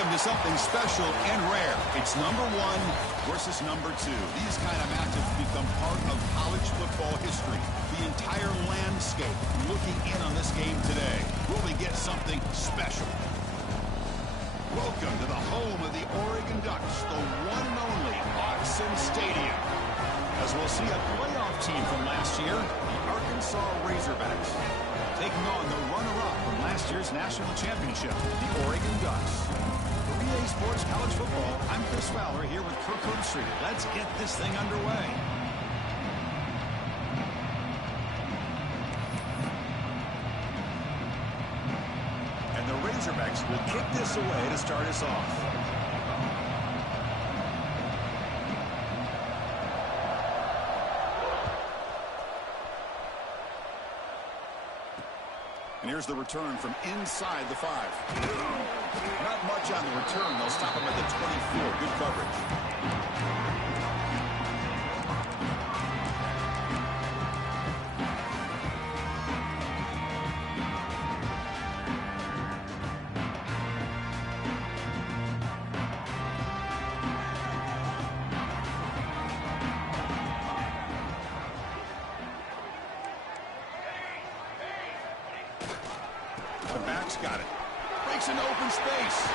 Welcome to something special and rare. It's number 1 versus number 2. These kind of matches become part of college football history. The entire landscape looking in on this game today. Will we get something special? Welcome to the home of the Oregon Ducks, the one and only Autzen Stadium. As we'll see a playoff team from last year, the Arkansas Razorbacks, taking on the runner-up from last year's national championship, the Oregon Ducks. For EA Sports College Football, I'm Chris Fowler here with Kirk Herbstreit. Let's get this thing underway. And the Razorbacks will kick this away to start us off. And here's the return from inside the 5. Not much on the return. They'll stop him at the 24. Good coverage. The back's got it. Breaks into open space.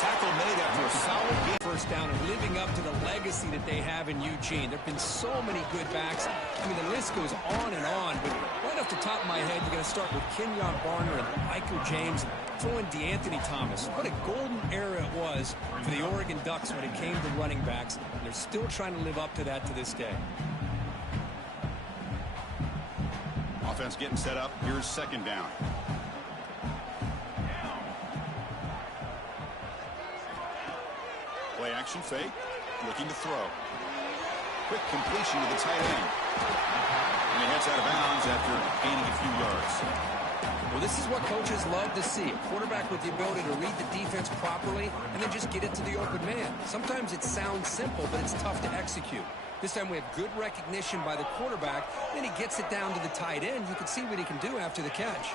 Tackle made after a solid game. First down and living up to the legacy that they have in Eugene. There have been so many good backs. I mean, the list goes on and on. But right off the top of my head, you're going to start with Kenyon Barner and Michael James. Throw in DeAnthony Thomas. What a golden era it was for the Oregon Ducks when it came to running backs. And they're still trying to live up to that to this day. Offense getting set up. Here's second down. Play action fake. Looking to throw. Quick completion to the tight end. And he heads out of bounds after gaining a few yards. Well, this is what coaches love to see. A quarterback with the ability to read the defense properly and then just get it to the open man. Sometimes it sounds simple, but it's tough to execute. This time we have good recognition by the quarterback. Then he gets it down to the tight end. You can see what he can do after the catch.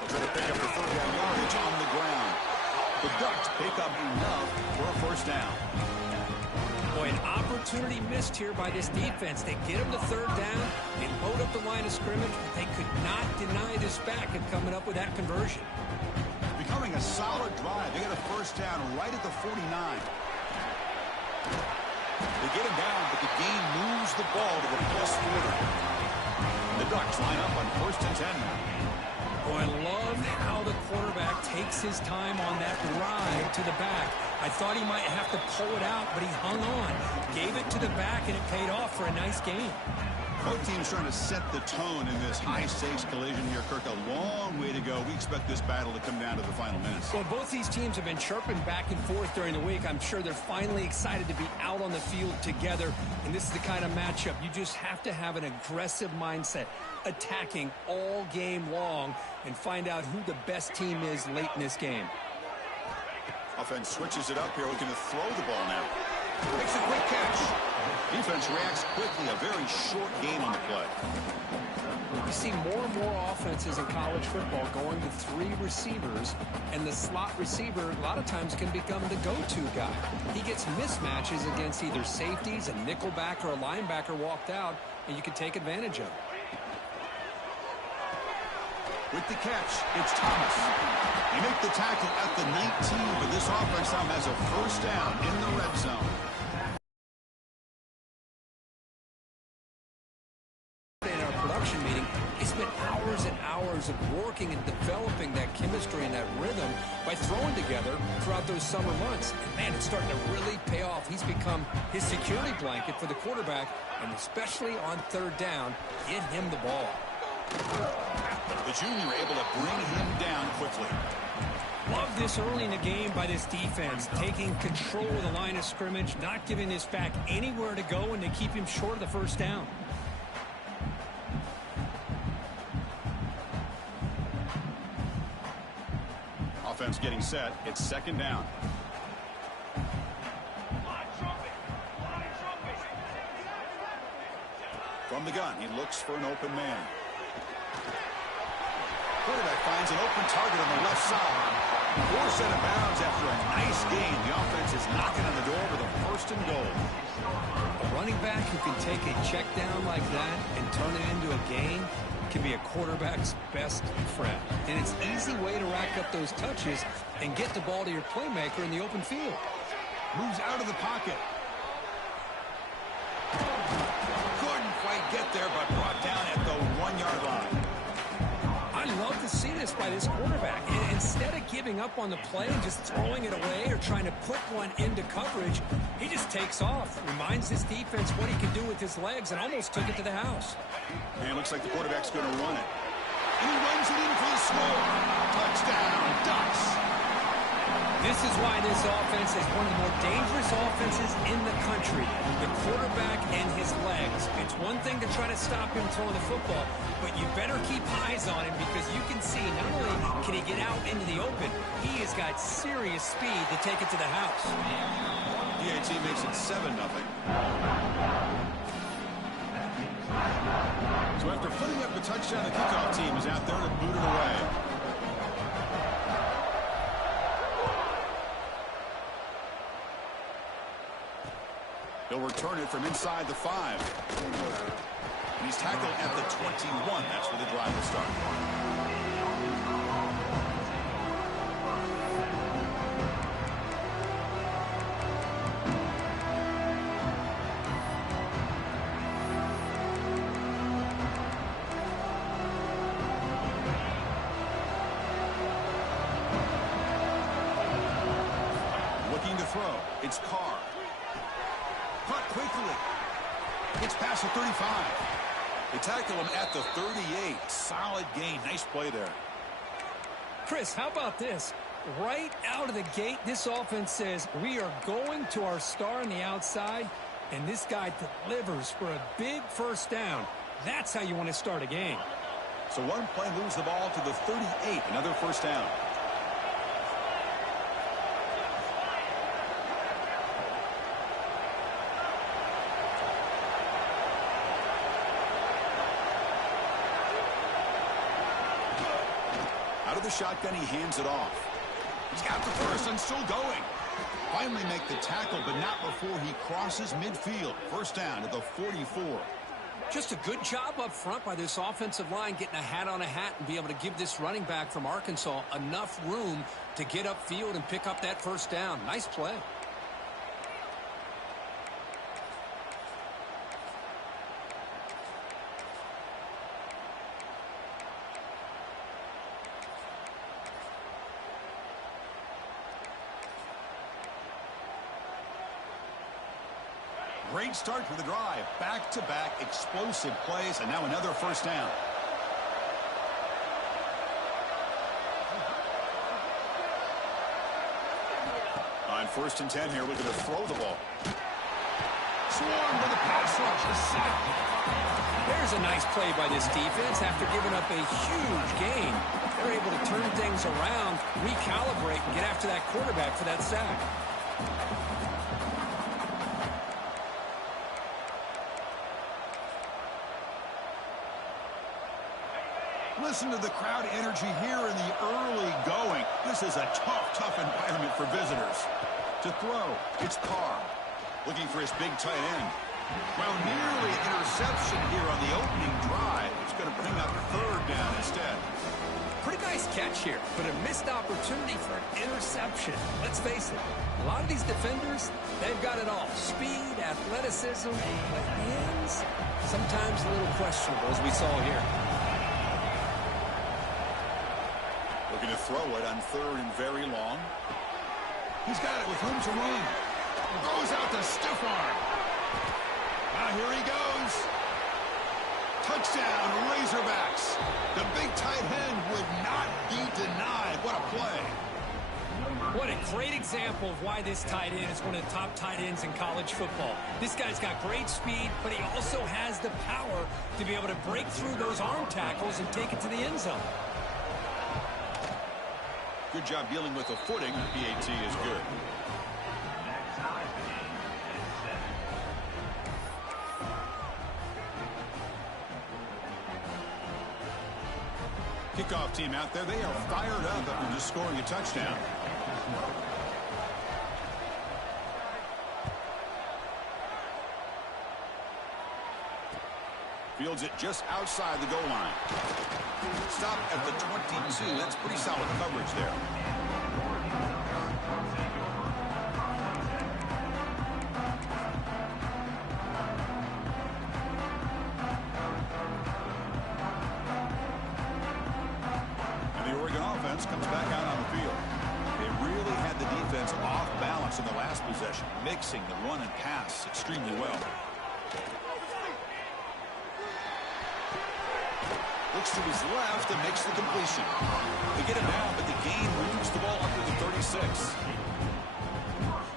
They'll try to pick up the third down yardage on the ground. The Ducks pick up enough for a first down. Boy, an opportunity missed here by this defense. They get him to third down. They load up the line of scrimmage, but they could not deny this back of coming up with that conversion. Becoming a solid drive. They get a first down right at the 49. They get him down, but the gain moves the ball to the plus 40. The Ducks line up on 1st and 10 now. Oh, I love how the quarterback takes his time on that ride to the back. I thought he might have to pull it out, but he hung on. Gave it to the back, and it paid off for a nice gain. Both teams trying to set the tone in this high-stakes collision here, Kirk. A long way to go. We expect this battle to come down to the final minutes. Well, both these teams have been chirping back and forth during the week. I'm sure they're finally excited to be out on the field together. And this is the kind of matchup you just have to have an aggressive mindset, attacking all game long, and find out who the best team is late in this game. Offense switches it up here, looking to throw the ball now. Makes a quick catch. Defense reacts quickly. A very short game on the play. You see more and more offenses in college football going to 3 receivers, and the slot receiver a lot of times can become the go-to guy. He gets mismatches against either safeties, a nickelback, or a linebacker walked out, and you can take advantage of it. With the catch, it's Thomas. They make the tackle at the 19, but this offense now has a first down in the red zone. In our production meeting, they spent hours and hours of working and developing that chemistry and that rhythm by throwing together throughout those summer months. And man, it's starting to really pay off. He's become his security blanket for the quarterback, and especially on third down, get him the ball. The junior able to bring him down quickly. Love this early in the game by this defense, taking control of the line of scrimmage, not giving this back anywhere to go, and to keep him short of the first down. Offense getting set. It's second down. From the gun, he looks for an open man. Quarterback finds an open target on the left side. Forced out of bounds after a nice gain. The offense is knocking on the door with a first and goal. A running back who can take a check down like that and turn it into a gain can be a quarterback's best friend. And it's an easy way to rack up those touches and get the ball to your playmaker in the open field. Moves out of the pocket. Couldn't quite get there, but brought down at the 1-yard line. I love to see this by this quarterback. And instead of giving up on the play and just throwing it away or trying to put one into coverage, he just takes off, reminds his defense what he can do with his legs, and almost took it to the house. And it looks like the quarterback's going to run it. And he runs it in for the score. Touchdown, Ducks. This is why this offense is one of the more dangerous offenses in the country. The quarterback and his legs. It's one thing to try to stop him throwing the football, but you better keep eyes on him because you can see not only can he get out into the open, he has got serious speed to take it to the house. DAT makes it 7-0. So after putting up the touchdown, the kickoff team is out there to boot it away. He'll return it from inside the 5. And he's tackled at the 21. That's where the drive will start. Looking to throw. It's Carr. Caught quickly. It's past the 35. They tackle him at the 38. Solid gain. Nice play there. Chris, how about this? Right out of the gate, this offense says we are going to our star on the outside, and this guy delivers for a big first down. That's how you want to start a game. So one play moves the ball to the 38. Another first down. Out of the shotgun, he hands it off. He's got the first and still going. Finally make the tackle, but not before he crosses midfield. First down at the 44. Just a good job up front by this offensive line, getting a hat on a hat and be able to give this running back from Arkansas enough room to get upfield and pick up that first down. Nice play. Great start for the drive. Back-to-back explosive plays, and now another first down. On 1st and 10 here, we're going to throw the ball. Swarm with a pass rush. A sack. There's a nice play by this defense. After giving up a huge gain, they're able to turn things around, recalibrate, and get after that quarterback for that sack. Listen to the crowd energy here in the early going. This is a tough environment for visitors. To throw, it's Carr. Looking for his big tight end. Well, nearly an interception here on the opening drive. It's going to bring up 3rd down instead. Pretty nice catch here, but a missed opportunity for an interception. Let's face it, a lot of these defenders, they've got it all. Speed, athleticism, but hands, sometimes a little questionable, as we saw here. Looking to throw it on 3rd and very long. He's got it with room to run. Throws out the stiff arm. Now here he goes. Touchdown, Razorbacks. The big tight end would not be denied. What a play. What a great example of why this tight end is one of the top tight ends in college football. This guy's got great speed, but he also has the power to be able to break through those arm tackles and take it to the end zone. Good job dealing with the footing. PAT is good. Kickoff team out there, they are fired up after just scoring a touchdown. Fields it just outside the goal line. Stop at the 22. That's pretty solid coverage there. And the Oregon offense comes back out on the field. They really had the defense off balance in the last possession, mixing the run and pass extremely well. Looks to his left and makes the completion. They get him down, but the gain moves the ball up to the 36.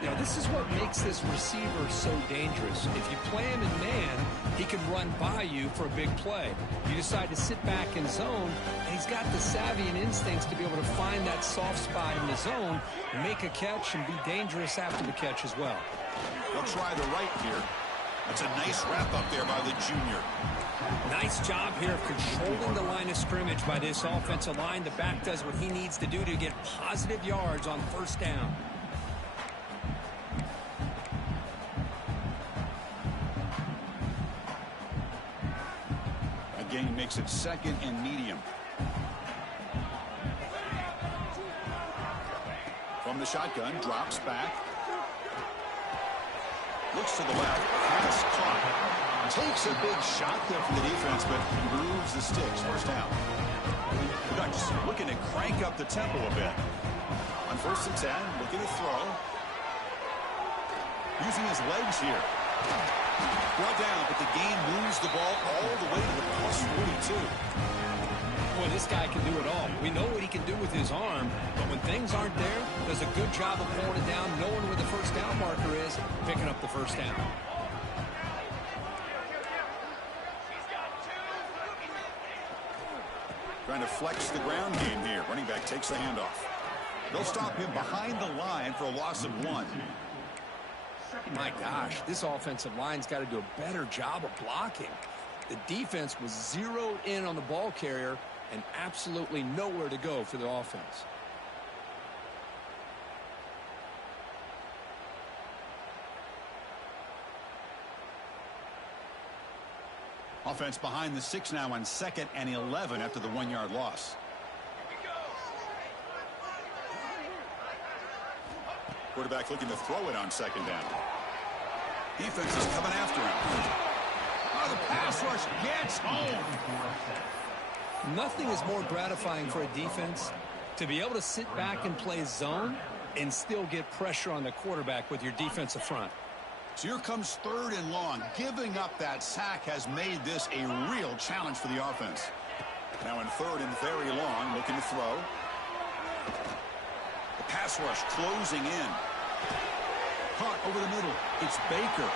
Yeah, this is what makes this receiver so dangerous. If you play him in man, he can run by you for a big play. You decide to sit back in zone, and he's got the savvy and instincts to be able to find that soft spot in the zone, make a catch, and be dangerous after the catch as well. They'll try the right here. That's a nice wrap up there by the junior. Nice job here of controlling the line of scrimmage by this offensive line. The back does what he needs to do to get positive yards on first down. Again, makes it second and medium. From the shotgun, drops back. Looks to the left, pass caught. Takes a big shot there from the defense, but moves the sticks. First down. Ducks looking to crank up the tempo a bit. On 1st and 10, looking to throw. Using his legs here. Brought down, but the gain moves the ball all the way to the plus 42. Boy, this guy can do it all. We know what he can do with his arm, but when things aren't there, does a good job of pulling it down, knowing where the first down marker is, picking up the first down. Trying to flex the ground game here. Running back takes the handoff. They'll stop him behind the line for a loss of 1. My gosh, this offensive line's got to do a better job of blocking. The defense was zeroed in on the ball carrier and absolutely nowhere to go for the offense. Offense behind the 6 now on 2nd and 11 after the 1-yard loss. Quarterback looking to throw it on 2nd down. Defense is coming after him. Oh, the pass rush gets home. Nothing is more gratifying for a defense to be able to sit back and play zone and still get pressure on the quarterback with your defensive front. So here comes 3rd and long. Giving up that sack has made this a real challenge for the offense. Now in 3rd and very long, looking to throw. The pass rush closing in. Caught over the middle. It's Baker.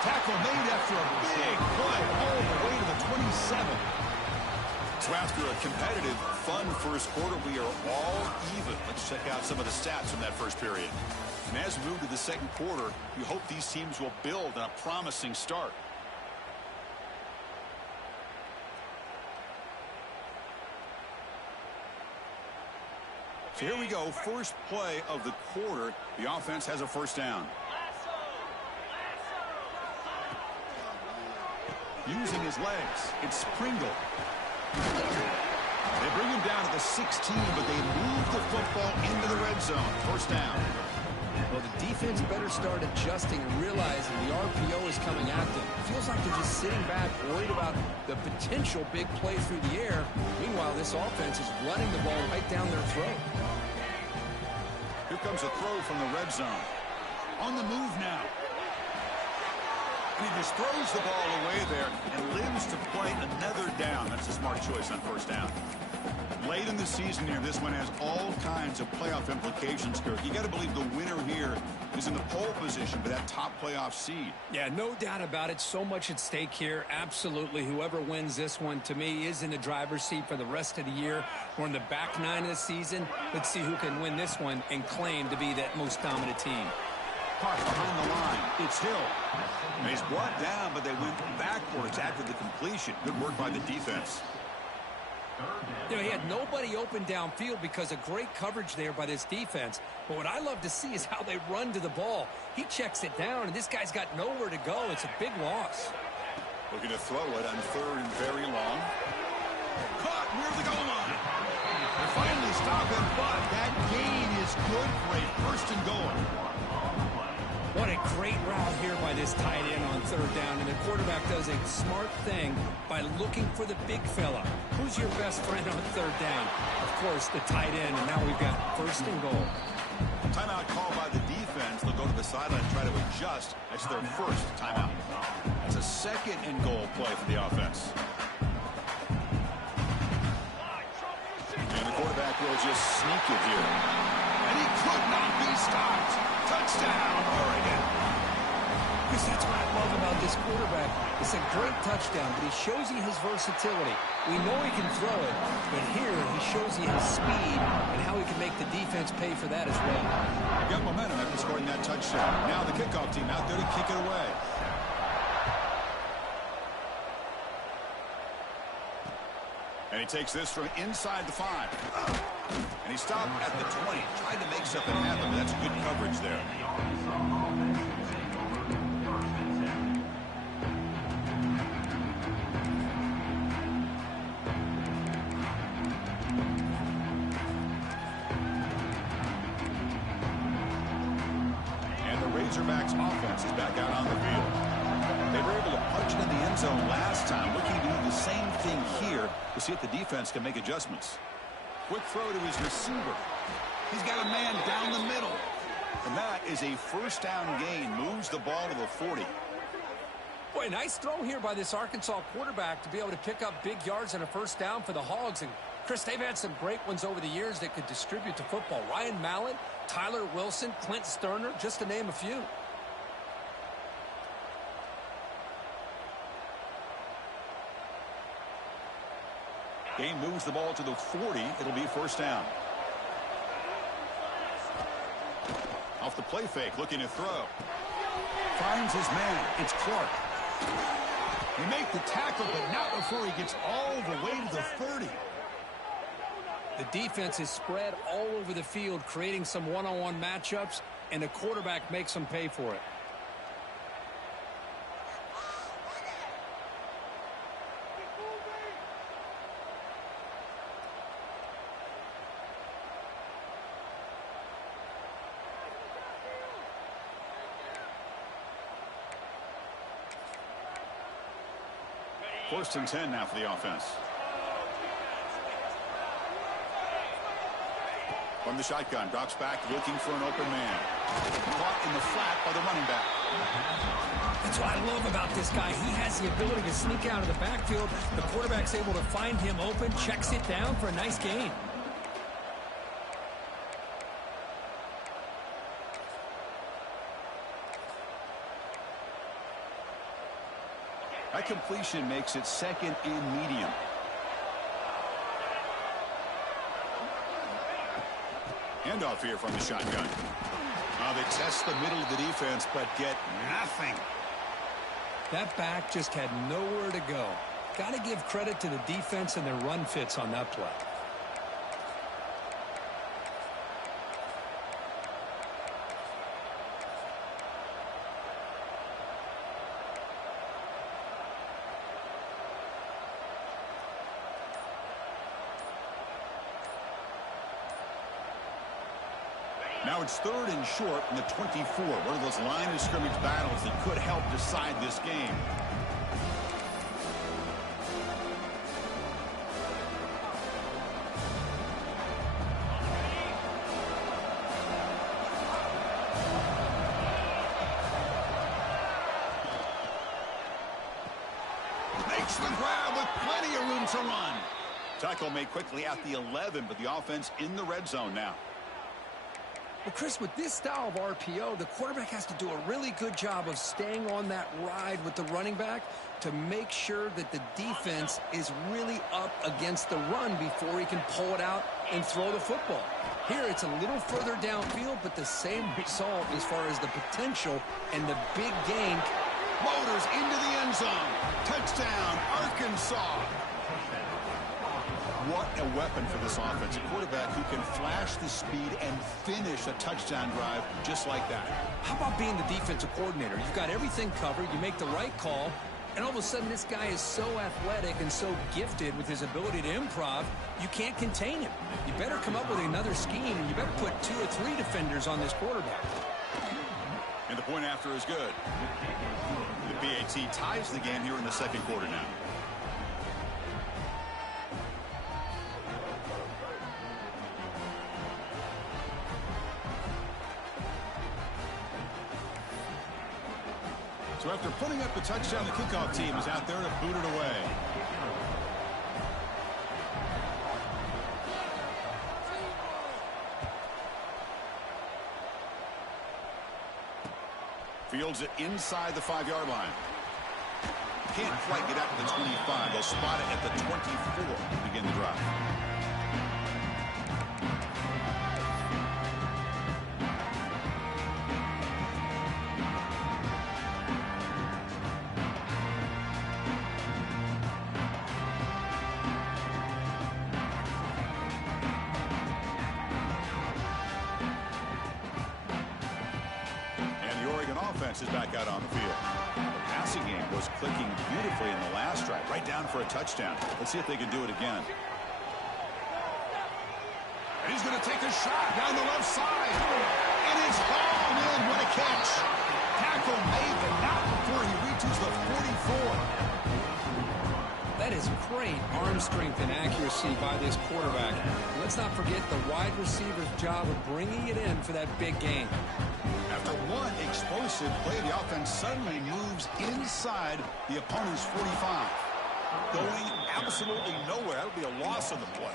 Tackle made after a big play all the way to the 27. So after a competitive, fun first quarter, we are all even. Let's check out some of the stats from that first period. And as we move to the 2nd quarter, you hope these teams will build on a promising start. So here we go, first play of the quarter. The offense has a first down. Using his legs, it's Pringle. They bring him down to the 16, but they move the football into the red zone. First down. Well, the defense better start adjusting and realizing the RPO is coming at them. It feels like they're just sitting back, worried about the potential big play through the air. Meanwhile, this offense is running the ball right down their throat. Here comes a throw from the red zone. On the move now. And he just throws the ball away there and lives to play another down. That's a smart choice on first down. Late in the season here, this one has all kinds of playoff implications, Kirk. You got to believe the winner here is in the pole position for that top playoff seed. Yeah, no doubt about it. So much at stake here. Absolutely. Whoever wins this one, to me, is in the driver's seat for the rest of the year. We're in the back 9 of the season. Let's see who can win this one and claim to be that most dominant team. Park behind the line. It's Hill. And he's brought down, but they went backwards after the completion. Good work by the defense. You know, he had nobody open downfield because of great coverage there by this defense. But what I love to see is how they run to the ball. He checks it down, and this guy's got nowhere to go. It's a big loss. Looking to throw it on 3rd and very long. Caught near the goal line. They finally stop him, but that gain is good for a 1st and goal. What a great route here by this tight end on 3rd down, and the quarterback does a smart thing by looking for the big fella. Who's your best friend on 3rd down? Of course, the tight end, and now we've got 1st and goal. Timeout call by the defense. They'll go to the sideline and try to adjust. That's their 1st timeout. That's a 2nd and goal play for the offense. And the quarterback will just sneak it here. And he could not be stopped. Touchdown, Oregon. Because that's what I love about this quarterback. It's a great touchdown, but he shows you his versatility. We know he can throw it, but here he shows you his speed and how he can make the defense pay for that as well. Got momentum after scoring that touchdown. Now the kickoff team out there to kick it away. And he takes this from inside the 5. And he stopped at the 20. Tried to make something happen, but that's good coverage there. And the Razorbacks offense is back out on the field. They were able to punch it in the end zone last time. Looking to do the same thing here to see if the defense can make adjustments. Quick throw to his receiver. He's got a man down the middle. And that is a 1st down gain. Moves the ball to the 40. Boy, nice throw here by this Arkansas quarterback to be able to pick up big yards and a 1st down for the Hogs. And, Chris, they've had some great ones over the years that could distribute to football. Ryan Mallett, Tyler Wilson, Clint Sterner, just to name a few. Game moves the ball to the 40. It'll be 1st down. Off the play fake, looking to throw. Finds his man. It's Clark. They make the tackle, but not before he gets all the way to the 30. The defense is spread all over the field, creating some one-on-one matchups, and the quarterback makes them pay for it. First and 10 now for the offense. From the shotgun, drops back, looking for an open man. Caught in the flat by the running back. That's what I love about this guy. He has the ability to sneak out of the backfield. The quarterback's able to find him open, checks it down for a nice gain. That completion makes it 2nd and medium. Handoff here from the shotgun. They test the middle of the defense, but get nothing. That back just had nowhere to go. Got to give credit to the defense and their run fits on that play. Now it's 3rd and short in the 24. One of those line of scrimmage battles that could help decide this game. Makes the grab with plenty of room to run. Tackle made quickly at the 11, but the offense in the red zone now. Well, Chris, with this style of RPO, the quarterback has to do a really good job of staying on that ride with the running back to make sure that the defense is really up against the run before he can pull it out and throw the football. Here, it's a little further downfield, but the same result as far as the potential and the big gain. Motors into the end zone. Touchdown, Arkansas. What a weapon for this offense. A quarterback who can flash the speed and finish a touchdown drive just like that. How about being the defensive coordinator? You've got everything covered. You make the right call. And all of a sudden, this guy is so athletic and so gifted with his ability to improv, you can't contain him. You better come up with another scheme, and you better put 2 or 3 defenders on this quarterback. And the point after is good. The BAT ties the game here in the second quarter now. So after putting up the touchdown, the kickoff team is out there to boot it away. Fields it inside the 5-yard line. Can't quite get out to the 25. They'll spot it at the 24 to begin the drive. Is back out on the field. The passing game was clicking beautifully in the last drive, right down for a touchdown. Let's see if they can do it again. And he's going to take a shot down the left side. And it's hauled in. What a catch. Tackle made, but not before he reaches the 44. That is great arm strength and accuracy by this quarterback. Let's not forget the wide receiver's job of bringing it in for that big gain. After one explosive play, the offense suddenly moves inside the opponent's 45. Going absolutely nowhere. That would be a loss of the play.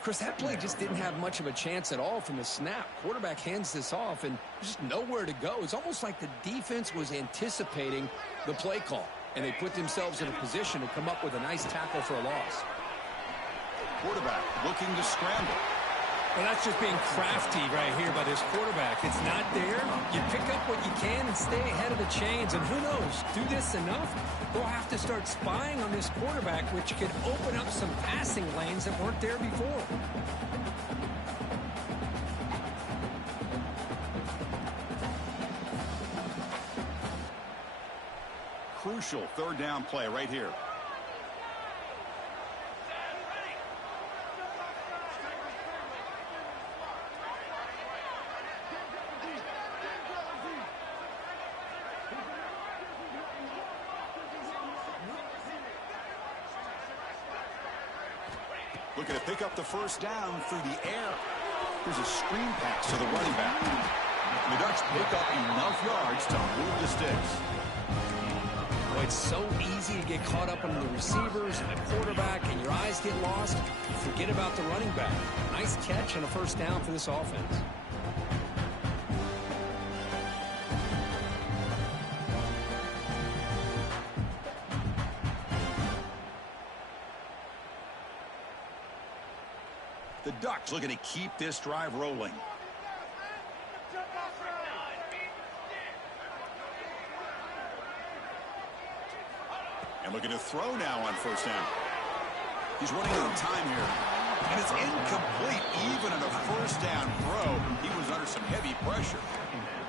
Chris, that play just didn't have much of a chance at all from the snap. Quarterback hands this off, and just nowhere to go. It's almost like the defense was anticipating the play call, and they put themselves in a position to come up with a nice tackle for a loss. Quarterback looking to scramble. Well, that's just being crafty right here by this quarterback. It's not there. You pick up what you can and stay ahead of the chains. And who knows, do this enough, they'll have to start spying on this quarterback, which could open up some passing lanes that weren't there before. Crucial third down play right here. Looking to pick up the first down through the air. Here's a screen pass to the running back. The Ducks pick up enough yards to move the sticks. Oh, it's so easy to get caught up on the receivers and the quarterback, and your eyes get lost. Forget about the running back. Nice catch and a first down for this offense. The Ducks looking to keep this drive rolling. And looking to throw now on first down. He's running out of time here. And it's incomplete. Even on a first down throw, he was under some heavy pressure.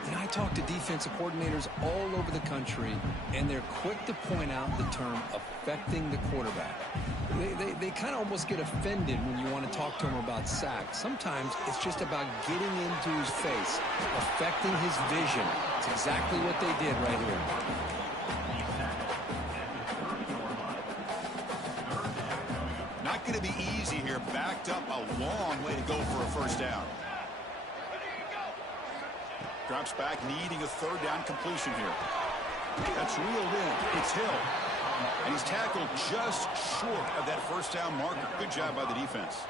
You know, I talk to defensive coordinators all over the country, and they're quick to point out the term affecting the quarterback. They kind of almost get offended when you want to talk to them about sacks. Sometimes it's just about getting into his face, affecting his vision. It's exactly what they did right here. Not going to be easy here. Backed up a long way to go for a first down. Drops back, needing a third down completion here. That's reeled in. It's Hill. And he's tackled just short of that first down marker. Good job by the defense.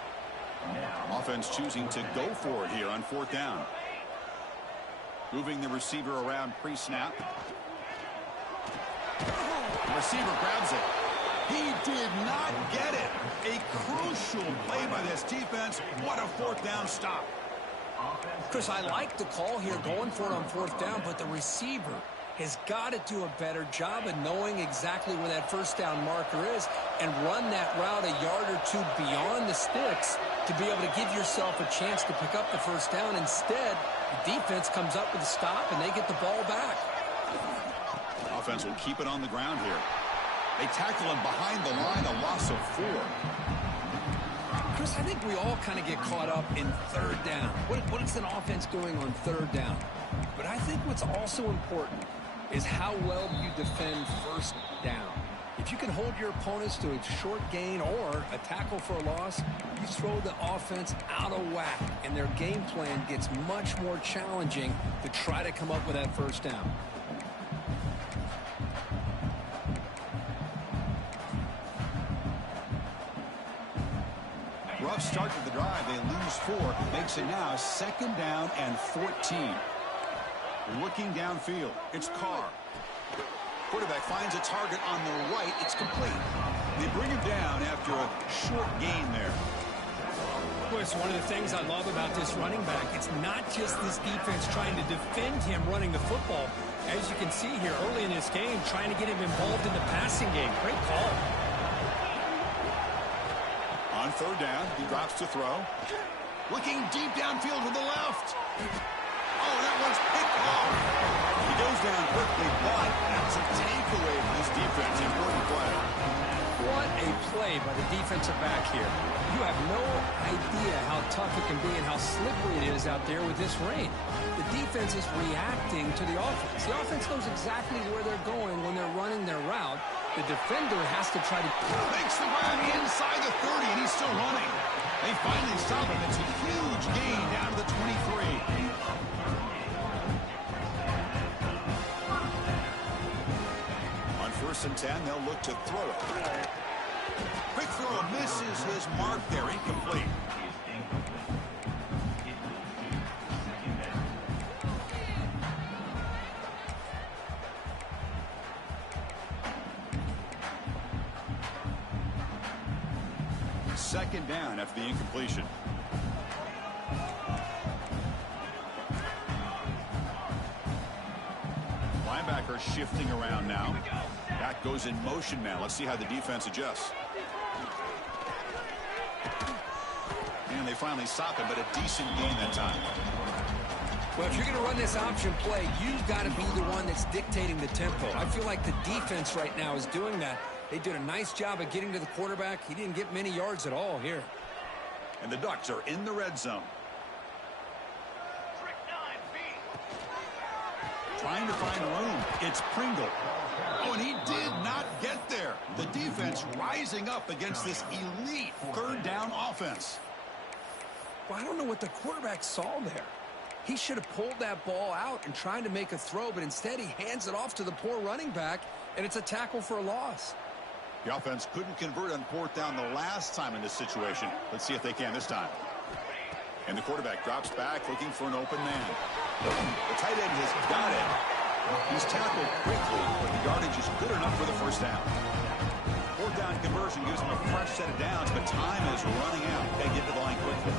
Offense choosing to go for it here on fourth down. Moving the receiver around pre-snap. The receiver grabs it. He did not get it. A crucial play by this defense. What a fourth down stop. Chris, I like the call here going for it on fourth down, but the receiver has got to do a better job of knowing exactly where that first down marker is and run that route a yard or two beyond the sticks to be able to give yourself a chance to pick up the first down. Instead, the defense comes up with a stop and they get the ball back. Offense will keep it on the ground here. They tackle him behind the line, a loss of 4. Chris, I think we all kind of get caught up in third down. What is an offense doing on third down? But I think what's also important is how well you defend first down. If you can hold your opponents to a short gain or a tackle for a loss, you throw the offense out of whack, and their game plan gets much more challenging to try to come up with that first down. Rough start to the drive. They lose 4. Makes it now 2nd down and 14. Looking downfield. It's Carr. Quarterback finds a target on the right. It's complete. They bring him down after a short gain there. Well, it's one of the things I love about this running back. It's not just this defense trying to defend him running the football. As you can see here early in this game, trying to get him involved in the passing game. Great call. On 3rd down, he drops to throw. Looking deep downfield to the left. Oh, that one's picked off. He goes down quickly, but that's a takeaway for this defense. Important play. What a play by the defensive back here. You have no idea how tough it can be and how slippery it is out there with this rain. The defense is reacting to the offense. The offense knows exactly where they're going when they're running their route. The defender has to try to... Makes the grab inside the 30, and he's still running. They finally stop him. It's a huge gain down to the 23. On 1st and 10, they'll look to throw it. Quick throw misses his mark there. Incomplete. Second down after the incompletion. Linebacker shifting around now. That goes in motion now. Let's see how the defense adjusts. And they finally stop him, but a decent gain that time. Well, if you're going to run this option play, you've got to be the one that's dictating the tempo. I feel like the defense right now is doing that. They did a nice job of getting to the quarterback. He didn't get many yards at all here. And the Ducks are in the red zone. Trying to find room. It's Pringle. Oh, and he did not get there. The defense rising up against this elite 3rd down offense. Well, I don't know what the quarterback saw there. He should have pulled that ball out and tried to make a throw, but instead he hands it off to the poor running back, and it's a tackle for a loss. The offense couldn't convert on 4th down the last time in this situation. Let's see if they can this time. And the quarterback drops back looking for an open man. The tight end has got it. He's tackled quickly, but the yardage is good enough for the first down. 4th down conversion gives him a fresh set of downs, but time is running out. They get to the line quickly.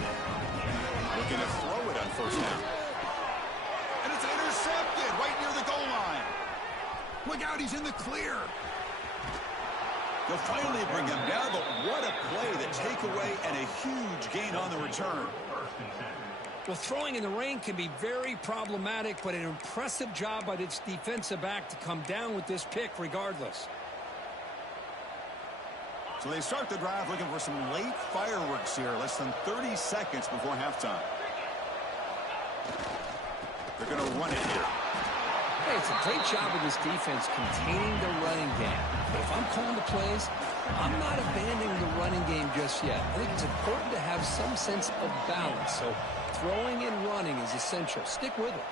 Looking to throw it on 1st down. And it's intercepted right near the goal line. Look out, he's in the clear. They'll finally bring him down, but what a play, the takeaway, and a huge gain on the return. Well, throwing in the rain can be very problematic, but an impressive job by this defensive back to come down with this pick regardless. So they start the drive looking for some late fireworks here, less than 30 seconds before halftime. They're going to run it here. Hey, it's a great job of this defense containing the running game. But if I'm calling the plays, I'm not abandoning the running game just yet. I think it's important to have some sense of balance. So throwing and running is essential. Stick with it.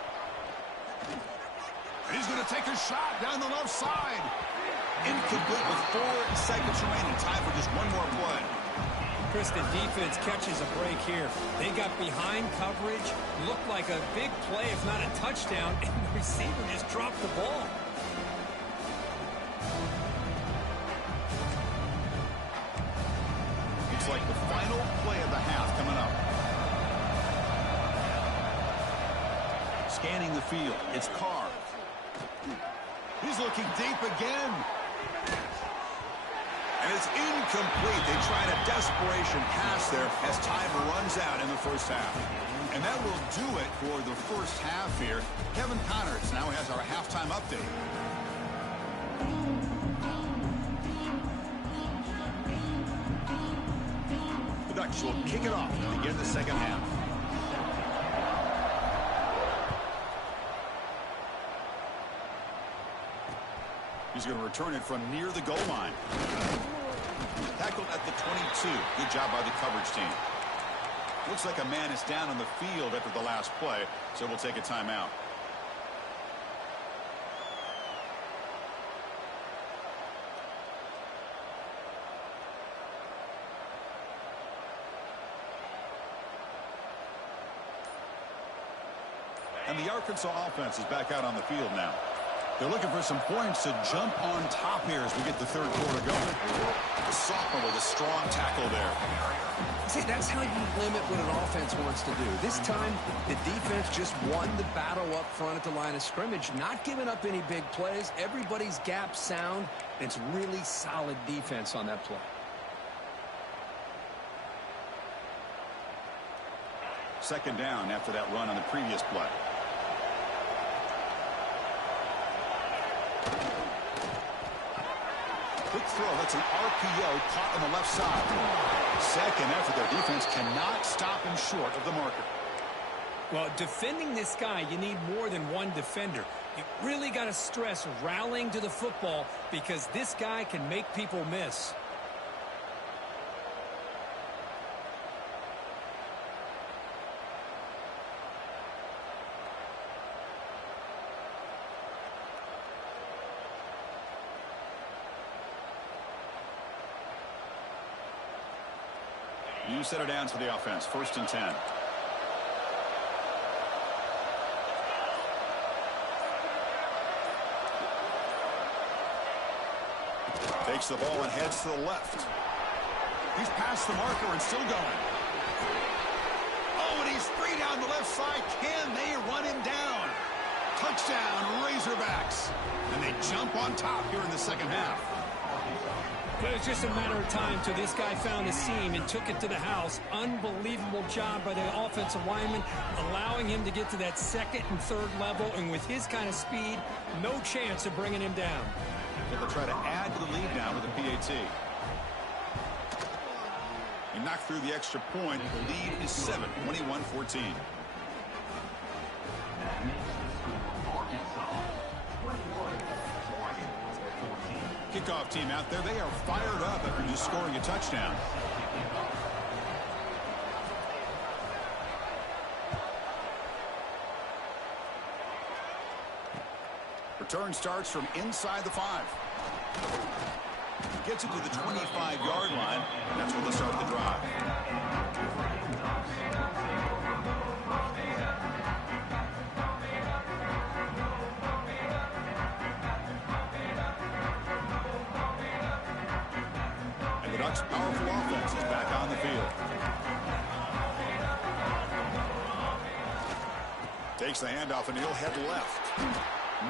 He's going to take a shot down the left side. Incomplete with 4 seconds remaining. Time for just one more play. Chris, the defense catches a break here. They got behind coverage, looked like a big play, if not a touchdown, and the receiver just dropped the ball. It's like the final play of the half coming up. Scanning the field, it's Carr. He's looking deep again. And it's incomplete. They tried a desperation pass there as time runs out in the first half. And that will do it for the first half here. Kevin Connors now has our halftime update. The Ducks will kick it off to begin the second half. He's going to return it from near the goal line. Tackled at the 22. Good job by the coverage team. Looks like a man is down on the field after the last play, so we'll take a timeout. And the Arkansas offense is back out on the field now. They're looking for some points to jump on top here as we get the third quarter going. The sophomore with a strong tackle there. See, that's how you limit what an offense wants to do. This time, the defense just won the battle up front at the line of scrimmage, not giving up any big plays. Everybody's gap sound, and it's really solid defense on that play. Second down after that run on the previous play. Quick throw. That's an RPO caught on the left side. Second effort. Their defense cannot stop him short of the marker. Well, defending this guy, you need more than one defender. You really got to stress rallying to the football because this guy can make people miss. You set it down for the offense. 1st and 10. Takes the ball and heads to the left. He's past the marker and still going. Oh, and he's free down the left side. Can they run him down? Touchdown, Razorbacks. And they jump on top here in the second half. But it's just a matter of time till this guy found a seam and took it to the house. Unbelievable job by the offensive lineman, allowing him to get to that second and third level. And with his kind of speed, no chance of bringing him down. So they'll try to add to the lead now with a PAT. He knocked through the extra point. The lead is 7, 21-14. Kickoff team out there. They are fired up after just scoring a touchdown. Return starts from inside the 5. Gets it to the 25-yard line. And that's where they'll start the drive. The Ducks' powerful offense is back on the field. Takes the handoff and he'll head left.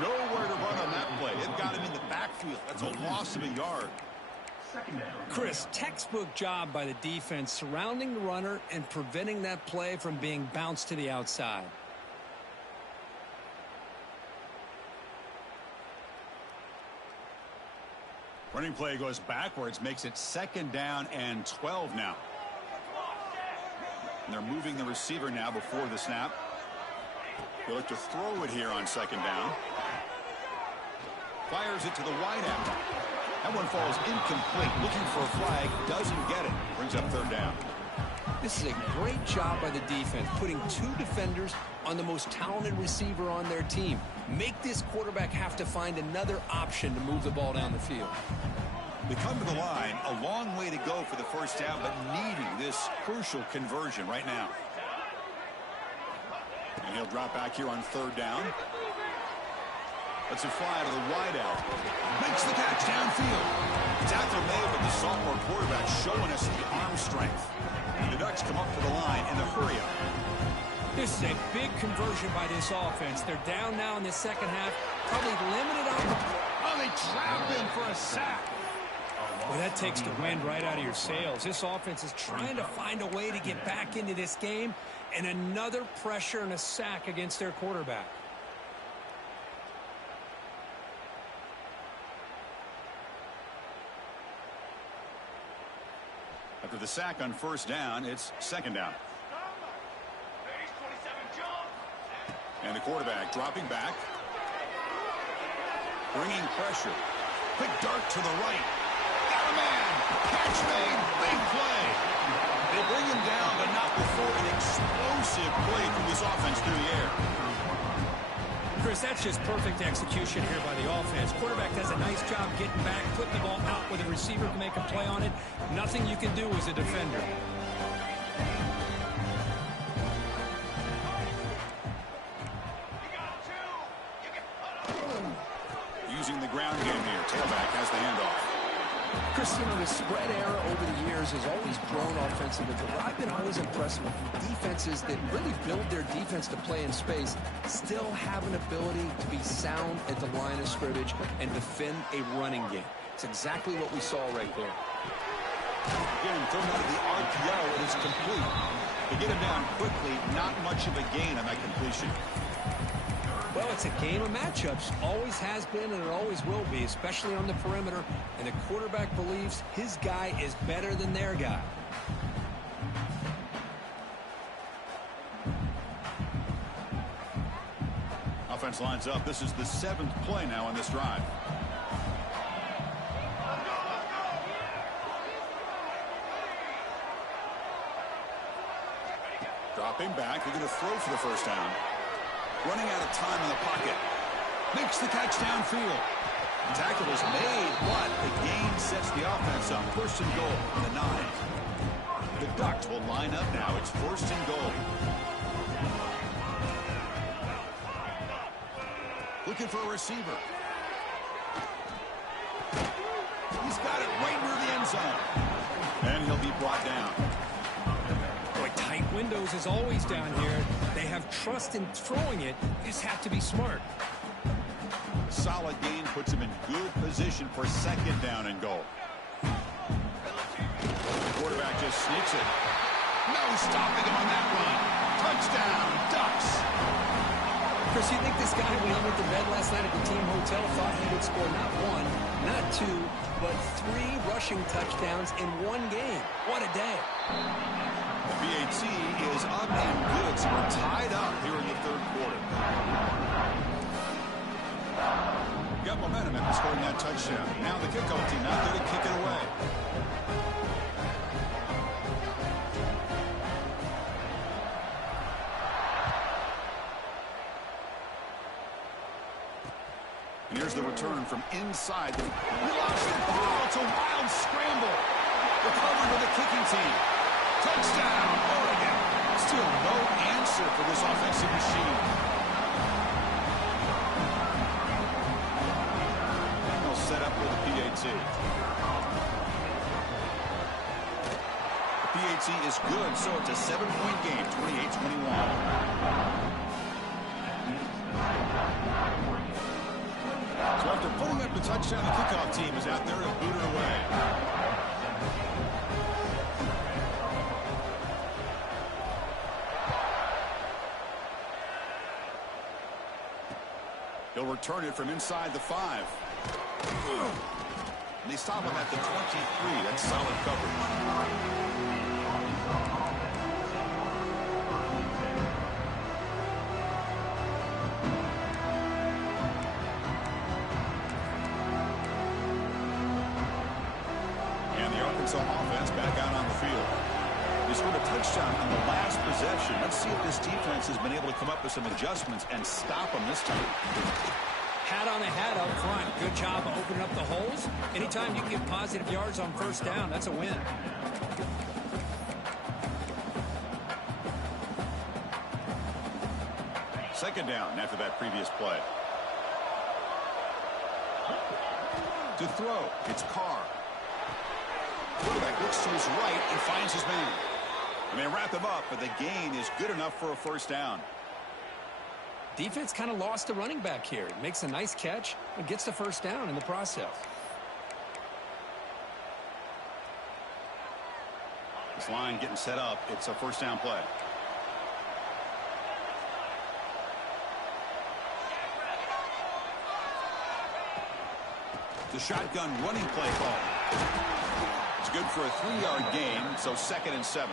Nowhere to run on that play. It got him in the backfield. That's a loss of a yard. Chris, textbook job by the defense surrounding the runner and preventing that play from being bounced to the outside. Running play goes backwards, makes it 2nd down and 12 now. And they're moving the receiver now before the snap. They look to throw it here on 2nd down. Fires it to the wideout. That one falls incomplete. Looking for a flag, doesn't get it. Brings up 3rd down. This is a great job by the defense, putting 2 defenders on the most talented receiver on their team. Make this quarterback have to find another option to move the ball down the field. They come to the line, a long way to go for the first down, but needing this crucial conversion right now. And he'll drop back here on 3rd down. Lets it fly to the wideout. Makes the catch downfield. The tackle made, but the sophomore quarterback showing us the arm strength. And the Ducks come up to the line in the hurry-up. This is a big conversion by this offense. They're down now in the second half. Probably limited on Oh, they trap him for a sack. Well, that takes the wind right out of your sails. This offense is trying to find a way to get back into this game, and another pressure and a sack against their quarterback. After the sack on first down, it's second down. And the quarterback dropping back. Bringing pressure. Quick dart to the right. Got a man. Catch made. Big play. They bring him down, but not before an explosive play from this offense through the air. Chris, that's just perfect execution here by the offense. Quarterback does a nice job getting back, putting the ball out where the receiver can make a play on it. Nothing you can do as a defender. Using the ground game here. Tailback has the handoff. Chris, you know, the spread era over the years has always grown offensively, but what I've been always impressed with defenses that really build their defense to play in space still have an ability to be sound at the line of scrimmage and defend a running game. It's exactly what we saw right there. Again, thrown out of the RPO, it is complete. To get him down quickly, not much of a gain on that completion. Well, it's a game of matchups. Always has been and it always will be, especially on the perimeter. And the quarterback believes his guy is better than their guy. Offense lines up. This is the 7th play now on this drive. Dropping back. They're going to throw for the first down. Running out of time in the pocket. Makes the catch downfield. Tackle is made, but the gain sets the offense up. First and goal from the 9. The Ducks will line up now. It's first and goal. Looking for a receiver. He's got it right near the end zone. And he'll be brought down. Boy, tight windows is always down here. They have trust in throwing it. You just have to be smart. Solid gain puts him in good position for second down and goal. The quarterback just sneaks it. No stopping him on that run. Touchdown, Ducks. Chris, you think this guy, when he went to bed last night at the team hotel, thought he would score not 1, not 2, but 3 rushing touchdowns in one game? What a day. The BAT is up and good, so we're tied up here in the third quarter. Got momentum after scoring that touchdown. Now the kickoff team out there to kick it away. And here's the return from inside. He lost it. Oh, it's a wild scramble. Recovered by the kicking team. Touchdown, Oregon. Still no answer for this offensive machine. And they'll set up with the PAT. The PAT is good, so it's a 7-point game, 28-21. So after putting up the touchdown, the kickoff team is out there to boot it away. He'll return it from inside the 5. And they stop him at the 23. That's solid coverage. And the Arkansas offense back out on the field. They scored a touchdown on the last possession. Let's see if this defense has been able to come up with some adjustments and stop them this time. Hat on a hat up front. Good job of opening up the holes. Anytime you can get positive yards on first down, that's a win. Second down after that previous play. To throw, it's Carr. Quarterback looks to his right and finds his man. And they wrap him up, but the gain is good enough for a first down. Defense kind of lost the running back here. Makes a nice catch and gets the first down in the process. This line getting set up. It's a first down play. The shotgun running play call. It's good for a 3-yard gain, so 2nd and 7.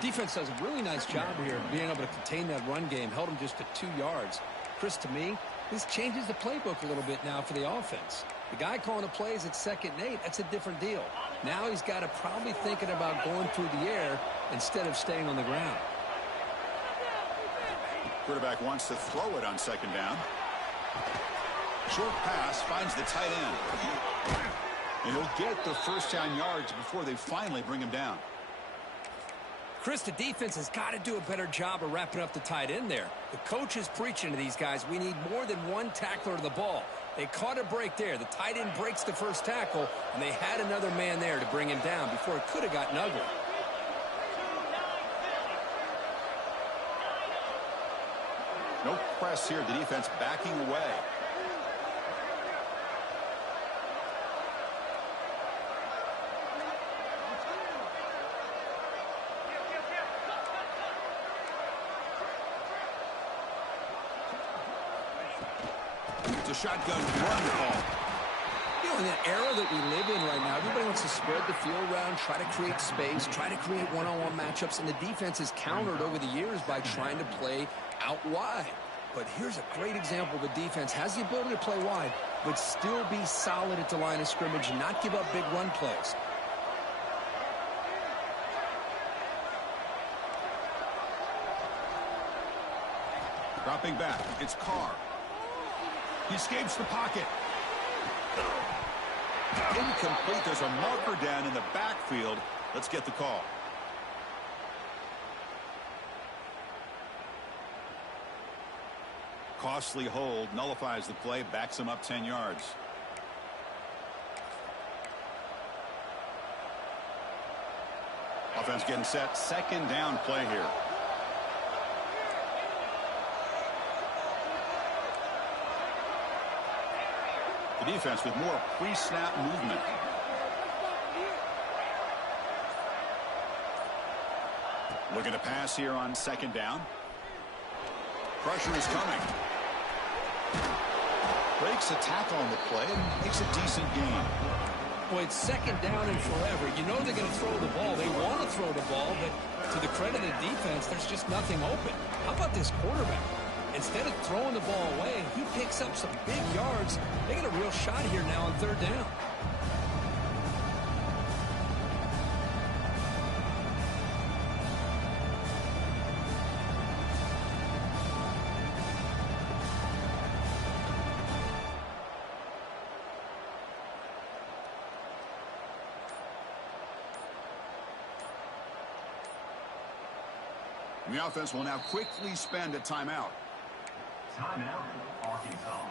Defense does a really nice job here of being able to contain that run game. Held them just to 2 yards. Chris, to me, this changes the playbook a little bit now for the offense. The guy calling the plays at 2nd and 8, that's a different deal. Now he's got to probably thinking about going through the air instead of staying on the ground. Quarterback wants to throw it on 2nd down. Short pass finds the tight end. And he'll get the first down yards before they finally bring him down. Chris, the defense has got to do a better job of wrapping up the tight end there. The coach is preaching to these guys, we need more than one tackler to the ball. They caught a break there. The tight end breaks the first tackle, and they had another man there to bring him down before it could have gotten ugly. No press here. The defense backing away. It's a shotgun run call. You know, in that era that we live in right now, everybody wants to spread the field around, try to create space, try to create one-on-one matchups, and the defense has countered over the years by trying to play out wide. But here's a great example. The defense has the ability to play wide, but still be solid at the line of scrimmage and not give up big run plays. Dropping back, it's Carr. He escapes the pocket. Incomplete. There's a marker down in the backfield. Let's get the call. Costly hold, nullifies the play, backs him up 10 yards. Offense getting set. 2nd down play here. The defense with more pre-snap movement. Looking to pass here on 2nd down. Pressure is coming. Breaks a tackle on the play and makes a decent gain. Boy, it's 2nd down and forever. You know they're going to throw the ball. They want to throw the ball, but to the credit of the defense, there's just nothing open. How about this quarterback? Instead of throwing the ball away, he picks up some big yards. They got a real shot here now on 3rd down. And the offense will now quickly spend a timeout. Timeout, Arkansas.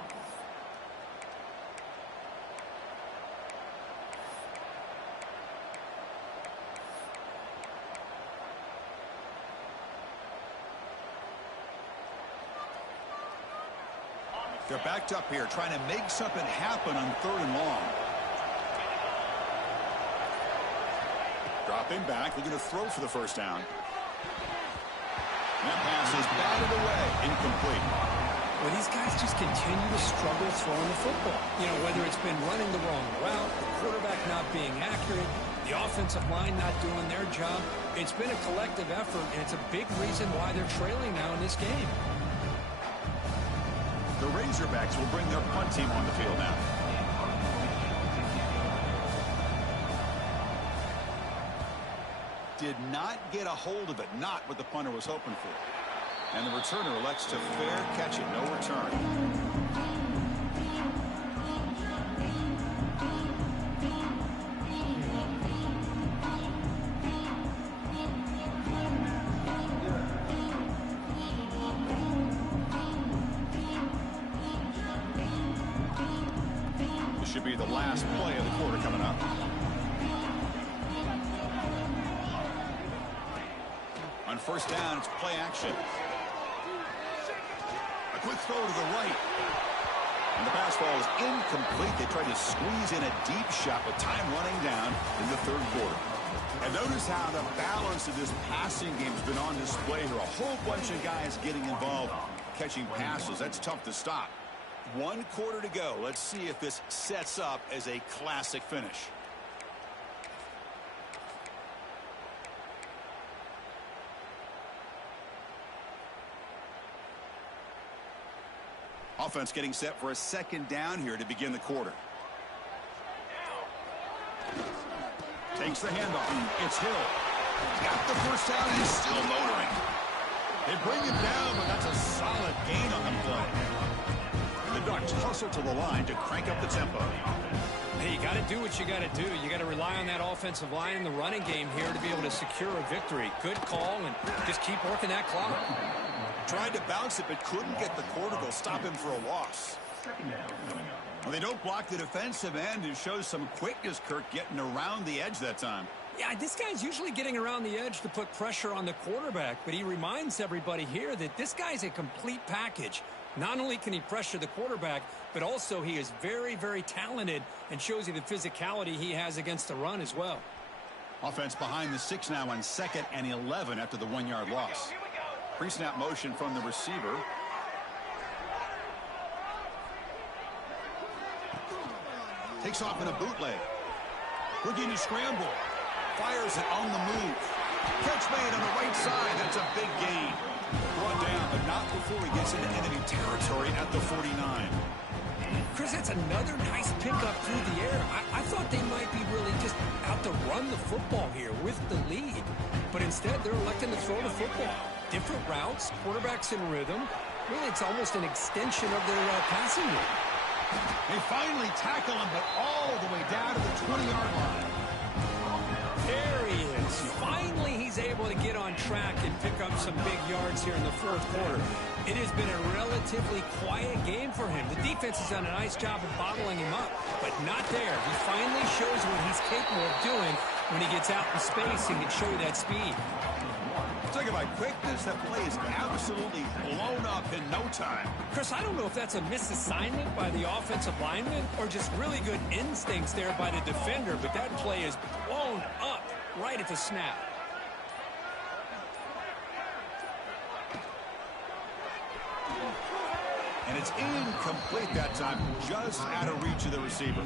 They're backed up here, trying to make something happen on 3rd and long. Dropping back, looking to throw for the first down. That pass is batted away, incomplete. Well, these guys just continue to struggle throwing the football. You know, whether it's been running the wrong route, the quarterback not being accurate, the offensive line not doing their job. It's been a collective effort, and it's a big reason why they're trailing now in this game. The Razorbacks will bring their punt team on the field now. Did not get a hold of it, not what the punter was hoping for. And the returner elects to fair catch it, no return. This should be the last play of the quarter coming up. On 1st down, it's play action. A quick throw to the right. And the pass ball is incomplete. They tried to squeeze in a deep shot with time running down in the third quarter. And notice how the balance of this passing game has been on display here. A whole bunch of guys getting involved, catching passes. That's tough to stop. 1 quarter to go. Let's see if this sets up as a classic finish. Offense getting set for a second down here to begin the quarter. Takes the handoff. It's Hill. Got the first down. He's still motoring. They bring him down, but that's a solid gain on the play. And the Ducks hustle to the line to crank up the tempo. Hey, you got to do what you got to do. You got to rely on that offensive line in the running game here to be able to secure a victory. Good call, and just keep working that clock. Tried to bounce it, but couldn't get the quarter goal. Stop him for a loss. Well, they don't block the defensive end. It shows some quickness, Kirk, getting around the edge that time. Yeah, this guy's usually getting around the edge to put pressure on the quarterback, but he reminds everybody here that this guy's a complete package. Not only can he pressure the quarterback, but also he is very, very talented and shows you the physicality he has against the run as well. Offense behind the 6 now on 2nd and 11 after the 1-yard loss. Pre-snap motion from the receiver. Takes off in a bootleg. Looking to scramble. Fires it on the move. Catch made on the right side. That's a big gain. Brought down, but not before he gets into enemy territory at the 49. Chris, that's another nice pickup through the air. I thought they might be really just out to run the football here with the lead. But instead, they're electing to throw the football. Different routes, quarterbacks in rhythm. Really, it's almost an extension of their passing game. They finally tackle him, but all the way down to the 20-yard line. There he is. Finally, he's able to get on track and pick up some big yards here in the fourth quarter. It has been a relatively quiet game for him. The defense has done a nice job of bottling him up, but not there. He finally shows what he's capable of doing when he gets out in space and can show you that speed. Talking about quickness, that play is absolutely blown up in no time. Chris, I don't know if that's a misassignment by the offensive lineman or just really good instincts there by the defender, but that play is blown up right at the snap. And it's incomplete that time, just out of reach of the receiver.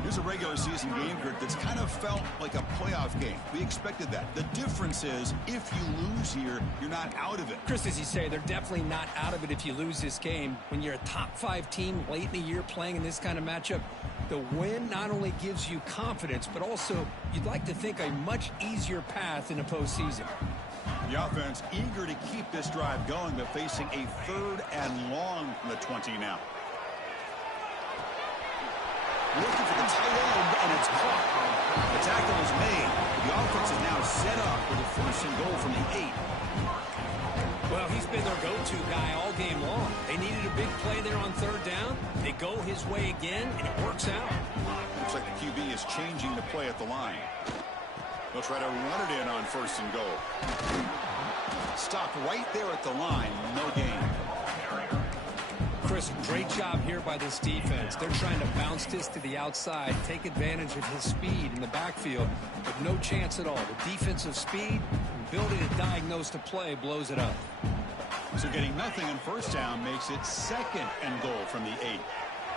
Here's a regular season game, Kurt, that's kind of felt like a playoff game. We expected that. The difference is, if you lose here, you're not out of it. Chris, as you say, they're definitely not out of it if you lose this game. When you're a top-5 team late in the year playing in this kind of matchup, the win not only gives you confidence, but also you'd like to think a much easier path in the postseason. The offense eager to keep this drive going, but facing a 3rd and long from the 20 now. Looking for the tight end, and it's caught. The tackle is made. The offense is now set up with a 1st and goal from the 8. Well, he's been their go-to guy all game long. They needed a big play there on 3rd down. They go his way again, and it works out. Looks like the QB is changing the play at the line. They'll try to run it in on 1st and goal. Stopped right there at the line. No gain. Chris, great job here by this defense. They're trying to bounce this to the outside, take advantage of his speed in the backfield, but no chance at all. The defensive speed, ability to diagnose the play, blows it up. So getting nothing on 1st down makes it 2nd and goal from the 8.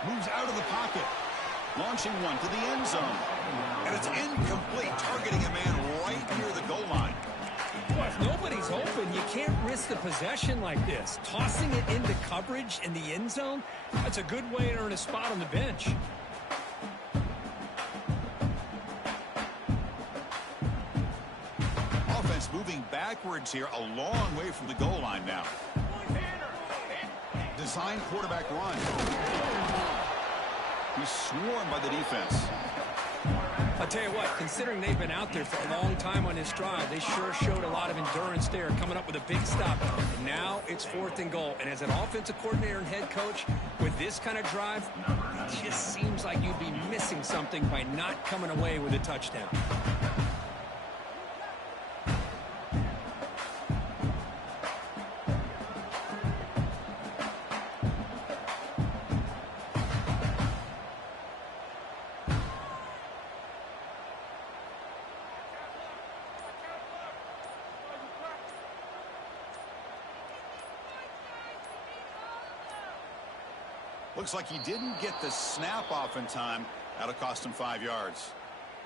Moves out of the pocket. Launching one to the end zone. And it's incomplete, targeting a man right near the goal line. Well, if nobody's open, you can't risk the possession like this. Tossing it into coverage in the end zone, that's a good way to earn a spot on the bench. Offense moving backwards here, a long way from the goal line now. Design quarterback run. He's swarmed by the defense. I'll tell you what, considering they've been out there for a long time on this drive, they sure showed a lot of endurance there, coming up with a big stop. And now it's 4th and goal. And as an offensive coordinator and head coach, with this kind of drive, it just seems like you'd be missing something by not coming away with a touchdown. Looks like he didn't get the snap off in time. That'll cost him 5 yards.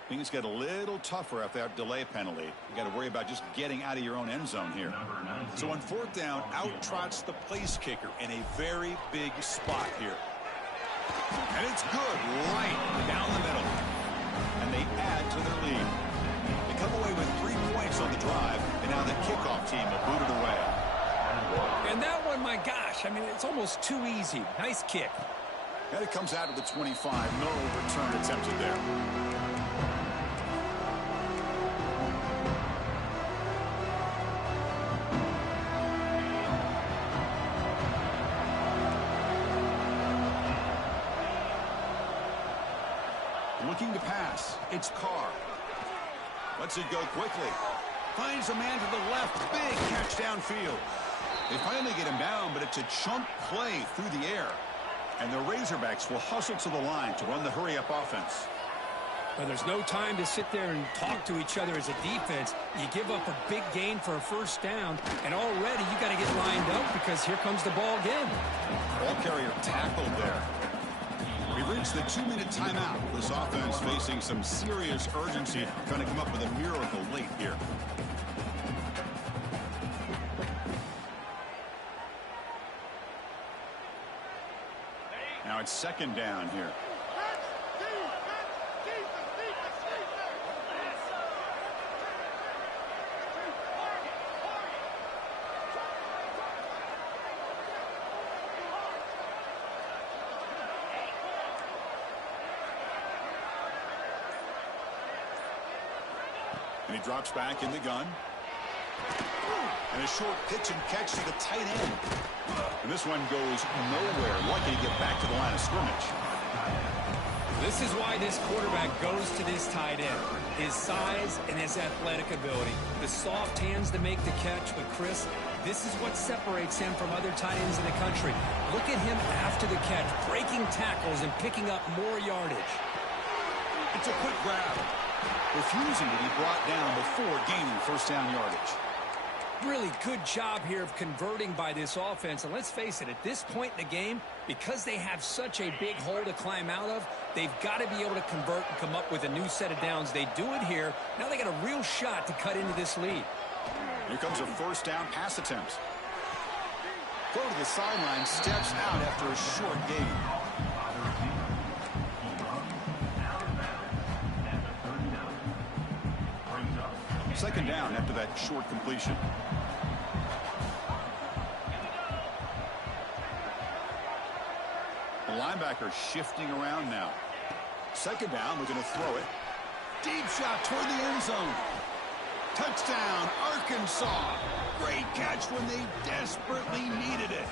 Things get a little tougher after that delay penalty. You got to worry about just getting out of your own end zone here. So on 4th down, out trots the place kicker in a very big spot here. And it's good right down the middle. And they add to their lead. They come away with 3 points on the drive, and now the kickoff team will boot it away. And that one, my gosh, I mean, it's almost too easy. Nice kick. And it comes out of the 25. No return attempted there. Looking to pass. It's Carr. Lets it go quickly. Finds a man to the left. Big catch downfield. They finally get him down, but it's a chunk play through the air. And the Razorbacks will hustle to the line to run the hurry-up offense. Well, there's no time to sit there and talk to each other as a defense. You give up a big gain for a 1st down, and already you got to get lined up because here comes the ball again. Ball carrier tackled there. We reached the 2-minute timeout. This offense facing some serious urgency, trying to come up with a miracle late here. Now it's 2nd down here. And he drops back in the gun. And a short pitch and catch to the tight end. And this one goes nowhere. Lucky to get back to the line of scrimmage. This is why this quarterback goes to this tight end. His size and his athletic ability. The soft hands to make the catch. But, Chris, this is what separates him from other tight ends in the country. Look at him after the catch, breaking tackles and picking up more yardage. It's a quick grab. Refusing to be brought down before gaining 1st down yardage. Really good job here of converting by this offense. And let's face it, at this point in the game, because they have such a big hole to climb out of, they've got to be able to convert and come up with a new set of downs. They do it here. Now they got a real shot to cut into this lead. Here comes a 1st down pass attempt. Throw to the sideline, steps out after a short gain. 2nd down after that short completion. The linebacker shifting around now. 2nd down, we're going to throw it. Deep shot toward the end zone. Touchdown, Arkansas. Great catch when they desperately needed it.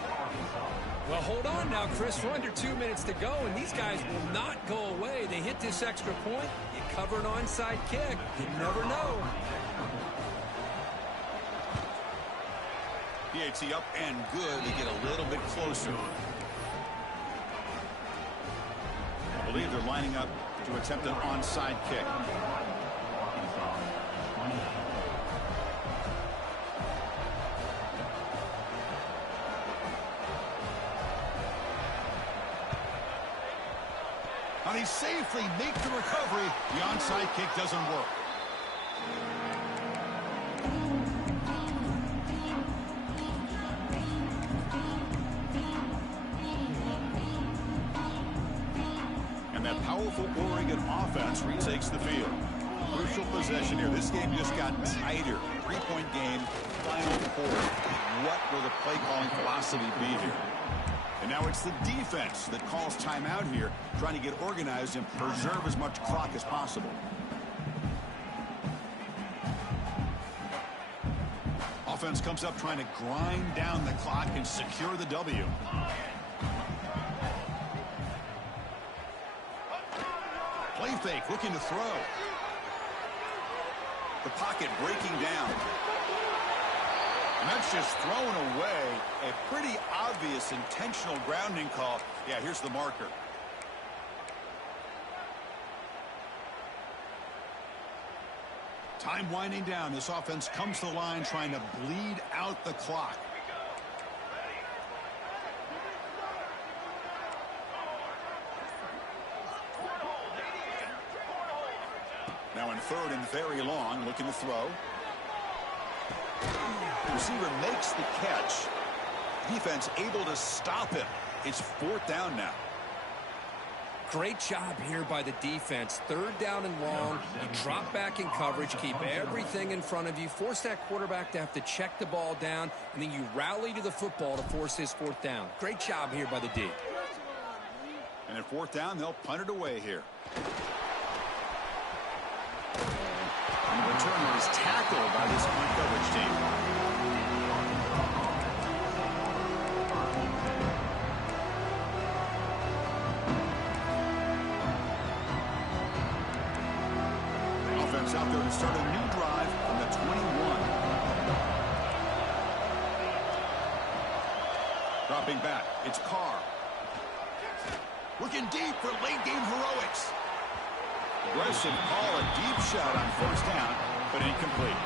Well, hold on now, Chris. We're under 2 minutes to go, and these guys will not go away. They hit this extra point. You cover an onside kick. You never know. PAT up and good. They get a little bit closer. I believe they're lining up to attempt an onside kick. And they safely make the recovery. The onside kick doesn't work. And that powerful Oregon offense retakes the field. Crucial possession here. This game just got tighter. 3-point game, final quarter. What will the play calling philosophy be here? And now it's the defense that calls timeout here, trying to get organized and preserve as much clock as possible. Offense comes up trying to grind down the clock and secure the W. Play fake, looking to throw. The pocket breaking down. And that's just thrown away. A pretty obvious intentional grounding call. Yeah, here's the marker. Time winding down. This offense comes to the line trying to bleed out the clock. third and very long, looking to throw. The receiver makes the catch. Defense able to stop him. It's fourth down now. Great job here by the defense. Third down and long. You drop back in coverage, keep everything in front of you, force that quarterback to have to check the ball down, and then you rally to the football to force his fourth down. Great job here by the D. And at fourth down, they'll punt it away here. And the returner is tackled by this punt coverage team. Out there to start a new drive from the 21. Dropping back, it's Carr. Looking deep for late game heroics. Aggressive call, a deep shot on first down, but incomplete.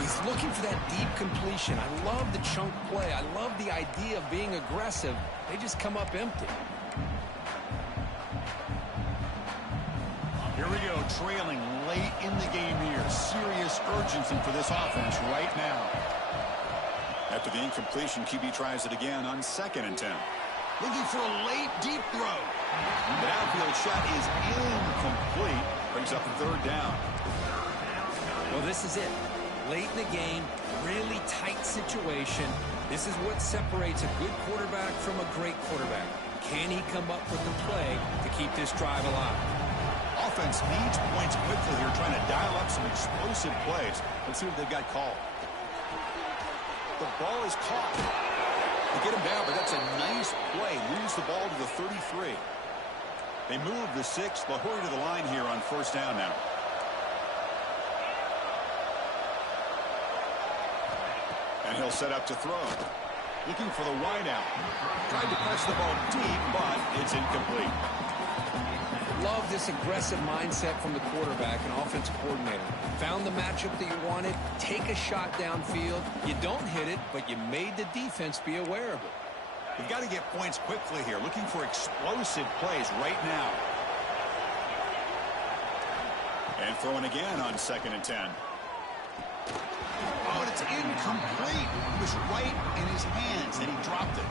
He's looking for that deep completion. I love the chunk play. I love the idea of being aggressive. They just come up empty. Here we go, trailing late in the game here. Serious urgency for this offense right now. After the incompletion, QB tries it again on 2nd and 10. Looking for a late, deep throw. The downfield shot is incomplete. Brings up the third down. Well, this is it. Late in the game, really tight situation. This is what separates a good quarterback from a great quarterback. Can he come up with the play to keep this drive alive? Offense needs points quickly here, trying to dial up some explosive plays. Let's see what they've got called. The ball is caught. They get him down, but that's a nice play. Lose the ball to the 33. They move the 6. They'll hurry to the line here on first down now. And he'll set up to throw. Looking for the wide out. Tried to press the ball deep, but it's incomplete. Love this aggressive mindset from the quarterback and offensive coordinator. Found the matchup that you wanted, take a shot downfield. You don't hit it, but you made the defense be aware of it. We've got to get points quickly here, looking for explosive plays right now. And throwing again on 2nd and 10. Oh, and it's incomplete. It was right in his hands, and he dropped it.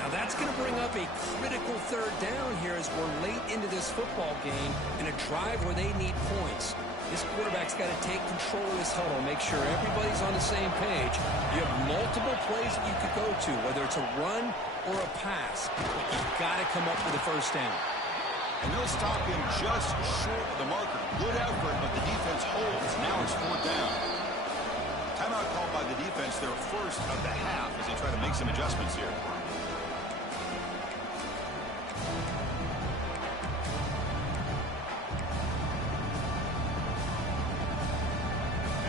Now that's going to bring up a critical third down here as we're late into this football game in a drive where they need points. This quarterback's got to take control of this huddle, make sure everybody's on the same page. You have multiple plays that you could go to, whether it's a run or a pass. You've got to come up with a first down. And they'll stop him just short of the marker. Good effort, but the defense holds. Now it's fourth down. Timeout called by the defense, their first of the half, as they try to make some adjustments here.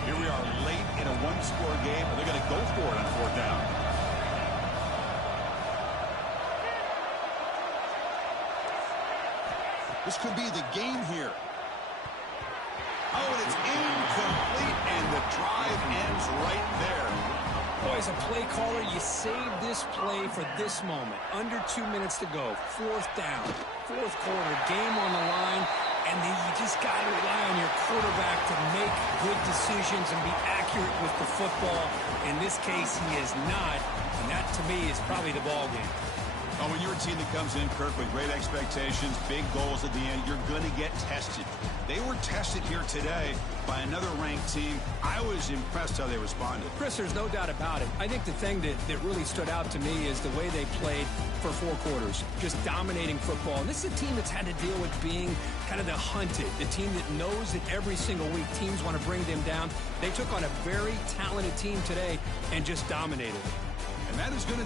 Here we are late in a one-score game, and they're going to go for it on fourth down. This could be the game here. Oh, and it's incomplete, and the drive ends right there. Boy, as a play caller, you saved this play for this moment. Under 2 minutes to go. Fourth down. Fourth quarter. Game on the line. And then you just got to rely on your quarterback to make good decisions and be accurate with the football. In this case, he is not. And that, to me, is probably the ball game. Oh, when you're a team that comes in, Kirk, with great expectations, big goals at the end, you're going to get tested. They were tested here today by another ranked team. I was impressed how they responded. Chris, there's no doubt about it. I think the thing that really stood out to me is the way they played for 4 quarters, just dominating football. And this is a team that's had to deal with being kind of the hunted, the team that knows that every single week teams want to bring them down. They took on a very talented team today and just dominated. And that is going to